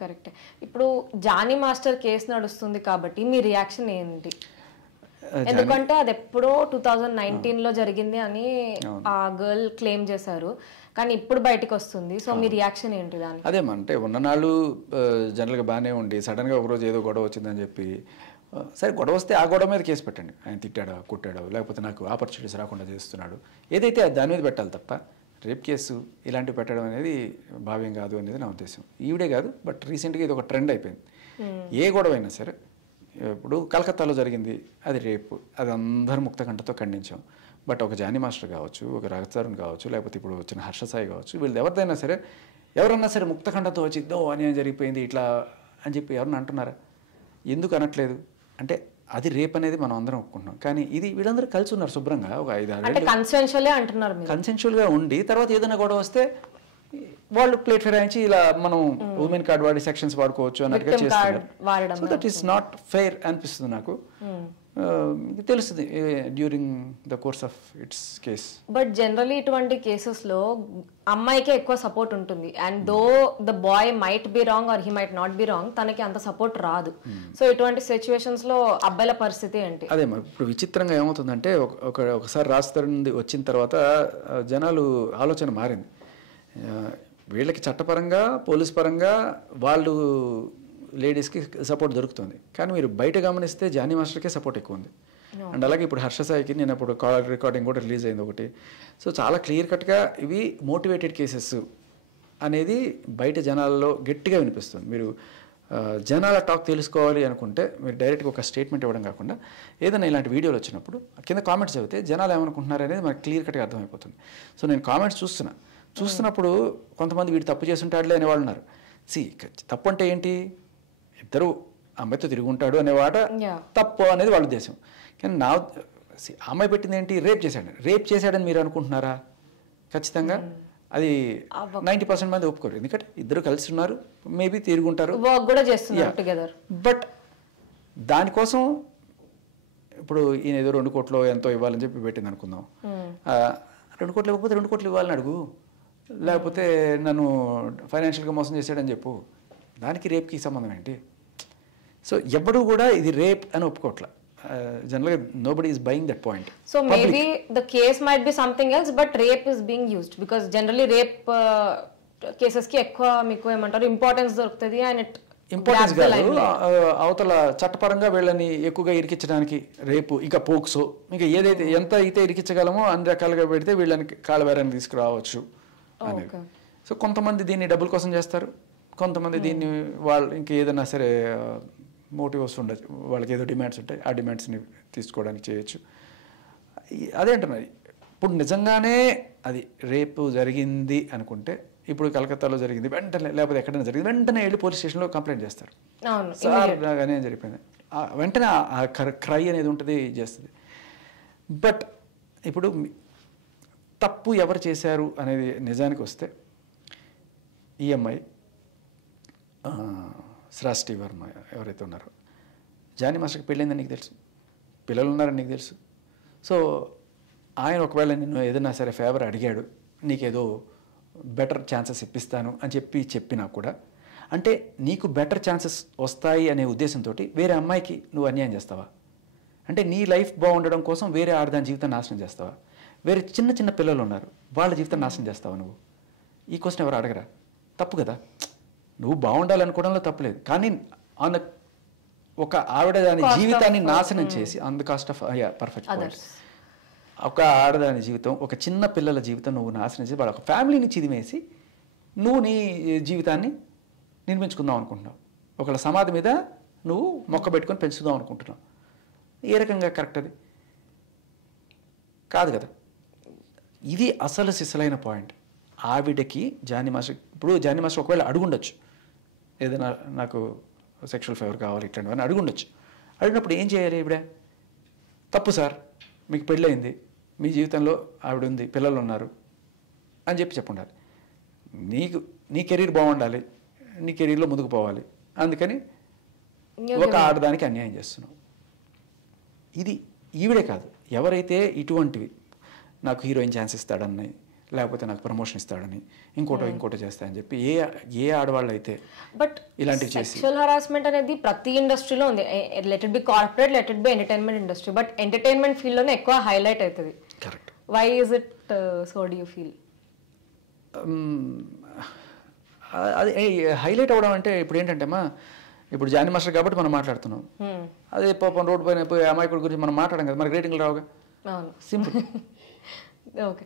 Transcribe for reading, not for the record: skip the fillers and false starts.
Correct. ఇప్పుడు Johnny master case నడుస్తుంది కాబట్టి మీ రియాక్షన్ ఏంటి? ఎందుకంటే అది ఎప్పుడో 2019లో జరిగింది అని ఆ గర్ల్ క్లెయిమ్ చేశారు, కానీ ఇప్పుడు బయటకు వస్తుంది. సో మీ రియాక్షన్ ఏంటి దానికి? అదేమంటే ఉన్ననాళ్ళు జనరల్గా బాగానే ఉండి సడన్గా ఒకరోజు ఏదో గొడవ వచ్చిందని చెప్పి, సరే గొడవ వస్తే ఆ గొడవ మీద కేసు పెట్టండి. ఆయన తిట్టాడా, కొట్టాడా, లేకపోతే నాకు ఆపర్చునిటీస్ రాకుండా చేస్తున్నాడు, ఏదైతే దాని మీద పెట్టాలి తప్ప రేప్ కేసు ఇలాంటివి పెట్టడం అనేది భావ్యం కాదు అనేది నా ఉద్దేశం. ఈవిడే కాదు, బట్ రీసెంట్గా ఇది ఒక ట్రెండ్ అయిపోయింది. ఏ గొడవ అయినా సరే, ఇప్పుడు కలకత్తాలో జరిగింది, అది రేపు, అది అందరూ ముక్తకంఠతో ఖండించాం. బట్ ఒక జానీ మాస్టర్ కావచ్చు, ఒక రాజతరుణ్ కావచ్చు, లేకపోతే ఇప్పుడు వచ్చిన హర్ష సాయి కావచ్చు, వీళ్ళు ఎవరిదైనా సరే, ఎవరన్నా సరే ముక్తకంఠతో వచ్చి అన్యాయం జరిగిపోయింది ఇట్లా అని చెప్పి ఎవరన్నా అంటున్నారా? ఎందుకు అనట్లేదు అంటే అది రేప్ అనేది మనం అందరం ఒప్పుకుంటున్నాం. కానీ ఇది వీళ్ళందరూ కలిసి ఉన్నారు శుభ్రంగా, ఒక 5-6 కన్సెన్షువల్గా ఉండి, తర్వాత ఏదైనా గొడవ వస్తే వాళ్ళు ప్లేట్ ఫిరాయించి ఇలా మనం ఉమెన్ కార్డ్ వాడి సెక్షన్స్ వాడుకోవచ్చు అన్నట్టుగా చేస్తున్నారు. So that is not fair అనిపిస్తుంది నాకు. తెలుస్తుంది during the course of it's case. But generally ఇటువంటి కేసెస్ లో అమ్మాయికే ఎక్కువ సపోర్ట్ ఉంటుంది. And though the boy might be wrong or he might not be wrong, తనకి అంత సపోర్ట్ రాదు. సో ఇటువంటి సిచ్యువేషన్స్ లో అబ్బాయిల పరిస్థితి ఏంటి? అదే ఇప్పుడు విచిత్రంగా ఏమవుతుందంటే, ఒకసారి రాజతరుణ్ వచ్చిన తర్వాత జనాలు ఆలోచన మారింది. వీళ్ళకి చట్టపరంగా పోలీస్ పరంగా వాళ్ళు లేడీస్కి సపోర్ట్ దొరుకుతుంది, కానీ మీరు బయట గమనిస్తే జానీ మాస్టర్కే సపోర్ట్ ఎక్కువ ఉంది. అండ్ అలాగే ఇప్పుడు హర్ష సాయికి నేను అప్పుడు కాల్ రికార్డింగ్ కూడా రిలీజ్ అయింది ఒకటి. సో చాలా క్లియర్ కట్గా ఇవి మోటివేటెడ్ కేసెస్ అనేది బయట జనాల్లో గట్టిగా వినిపిస్తుంది. మీరు జనాల టాక్ తెలుసుకోవాలి అనుకుంటే మీరు డైరెక్ట్గా ఒక స్టేట్మెంట్ ఇవ్వడం కాకుండా ఏదైనా ఇలాంటి వీడియోలు వచ్చినప్పుడు కింద కామెంట్స్ చదివితే జనాలు ఏమనుకుంటున్నారు అనేది మనకు క్లియర్ కట్గా అర్థమైపోతుంది. సో నేను కామెంట్స్ చూస్తున్నప్పుడు కొంతమంది వీడు తప్పు చేస్తుంటాడులే అనేవాళ్ళు ఉన్నారు. తప్పు అంటే ఏంటి, ఇద్దరు అమ్మాయితో తిరిగి ఉంటాడు అనేవాట తప్పు అనేది వాళ్ళ ఉద్దేశం. కానీ నా అమ్మాయి పెట్టింది ఏంటి, రేప్ చేశాడని మీరు అనుకుంటున్నారా? ఖచ్చితంగా అది 90% మంది ఒప్పుకోరు. ఎందుకంటే ఇద్దరు కలిసి ఉన్నారు, మేబీ తిరుగుంటారు, బట్ దానికోసం ఇప్పుడు ఈయన ఏదో 2 కోట్లు ఎంతో ఇవ్వాలని చెప్పి పెట్టింది అనుకుందాం. 2 కోట్లు ఇవ్వకపోతే 2 కోట్లు ఇవ్వాలని అడుగు, లేకపోతే నన్ను ఫైనాన్షియల్గా మోసం చేశాడని చెప్పు. దానికి రేప్కి సంబంధం ఏంటి? సో ఎవ్వడూ కూడా ఇది రేప్ అని ఒప్పుకోవట్లా. జనరల్గా nobody is buying that point. So maybe the case might be something else, but rape is being used because generally rape cases కి ఎక్కువ మీకు ఏమంటారు ఇంపార్టెన్స్ దొరుకుతుంది. అండ్ ఇంపార్టెన్స్ కాదు, అవతల చట్టపరంగా వీళ్ళని ఎక్కువగా ఇరికించడానికి రేపు ఇంకా పోక్సో ఇంకా ఏదైతే ఎంత అయితే ఇరికించగలమో అన్ని రకాలుగా పెడితే వీళ్ళని కాళ్ళబేరాన్ని తీసుకురావచ్చు అనేది. సో కొంతమంది దీన్ని డబ్బుల కోసం చేస్తారు, కొంతమంది దీన్ని వాళ్ళు ఇంకా ఏదైనా సరే మోటివ్స్ ఉండొచ్చు, వాళ్ళకి ఏదో డిమాండ్స్ ఉంటాయి, ఆ డిమాండ్స్ని తీసుకోవడానికి చేయొచ్చు. అదే అంటున్నది. ఇప్పుడు నిజంగానే అది రేపు జరిగింది అనుకుంటే, ఇప్పుడు కలకత్తాలో జరిగింది వెంటనే, లేకపోతే ఎక్కడైనా జరిగింది వెంటనే వెళ్ళి పోలీస్ స్టేషన్లో కంప్లైంట్ చేస్తారు. సార్ అనే జరిగిపోయింది వెంటనే ఆ క్రై అనేది ఉంటుంది, చేస్తుంది. బట్ ఇప్పుడు తప్పు ఎవరు చేశారు అనేది నిజానికి వస్తే ఈ అమ్మాయి శ్రాష్టి వర్మ ఎవరైతే ఉన్నారో, జానీ మాస్టర్కి పెళ్ళైందని నీకు తెలుసు, పిల్లలు ఉన్నారని నీకు తెలుసు. సో ఆయన ఒకవేళ నిన్ను ఏదైనా సరే ఫేవర్ అడిగాడు, నీకేదో బెటర్ ఛాన్సెస్ ఇప్పిస్తాను అని చెప్పినా కూడా, అంటే నీకు బెటర్ ఛాన్సెస్ వస్తాయి అనే ఉద్దేశంతో వేరే అమ్మాయికి నువ్వు అన్యాయం చేస్తావా? అంటే నీ లైఫ్ బాగుండడం కోసం వేరే ఆడదాని జీవితం నాశనం చేస్తావా? వేరే చిన్న చిన్న పిల్లలు ఉన్నారు, వాళ్ళ జీవితం నాశనం చేస్తావా నువ్వు? ఈ క్వశ్చన్ ఎవరు అడగరా? తప్పు కదా. నువ్వు బాగుండాలనుకోవడంలో తప్పులేదు, కానీ ఆన్ ఒక ఆవిడ దాని జీవితాన్ని నాశనం చేసి on the cost of perfect point, ఒక ఆడదాని జీవితం, ఒక చిన్న పిల్లల జీవితం నువ్వు నాశనం చేసి వాళ్ళ ఒక ఫ్యామిలీని చిదిమేసి నువ్వు నీ జీవితాన్ని నిర్మించుకుందాం అనుకుంటున్నావు. ఒకళ్ళ సమాధి మీద నువ్వు మొక్క పెట్టుకొని పెంచుదాం అనుకుంటున్నావు. ఏ రకంగా కరెక్ట్? అది కాదు కదా. ఇది అసలు సిసలైన పాయింట్. ఆవిడకి జానీ మాస్టర్, ఇప్పుడు జానీ మాస్టర్ ఒకవేళ అడుగుండొచ్చు, ఏదైనా నాకు సెక్షువల్ ఫేవర్ కావాలి ఇట్లాంటివన్నీ అడుగుండొచ్చు. అడిగినప్పుడు ఏం చేయాలి? ఇవిడే తప్పు సార్, మీకు పెళ్ళయింది, మీ జీవితంలో ఆవిడ ఉంది, పిల్లలు ఉన్నారు అని చెప్పుండాలి. నీ కెరీర్ బాగుండాలి, నీ కెరీర్లో ముందుకు పోవాలి, అందుకని ఒక ఆడదానికి అన్యాయం చేస్తున్నావు. ఇది ఈవిడే కాదు, ఎవరైతే ఇటువంటివి నాకు హీరోయిన్ ఛాన్స్ ఇస్తాడన్నాయి, లేకపోతే నాకు ప్రమోషన్ ఇస్తాడని, ఇంకోటో చేస్తాయని చెప్పి ఏ ఆడవాళ్ళు అయితే బట్ ఇలాంటివి చేసి సెక్షువల్ హరాస్మెంట్ అనేది ప్రతి ఇండస్ట్రీలో ఉంది. Let it be corporate, let it be entertainment industry, but entertainment ఫీల్డ్లోనే ఎక్కువ హైలైట్ అవుతుంది. Correct. Why is it so do you feel? అది హైలైట్ అవ్వడం అంటే ఇప్పుడు ఏంటంటే అమ్మా, ఇప్పుడు జానీ మాస్టర్ కాబట్టి మనం మాట్లాడుతున్నాం. అదే పాపం రోడ్డు పైన పోయి అమాయకుడి గురించి మనం మాట్లాడడం కదా, మనకి రేటింగ్లు రావుగా. అవును, సింపుల్. ఓకే.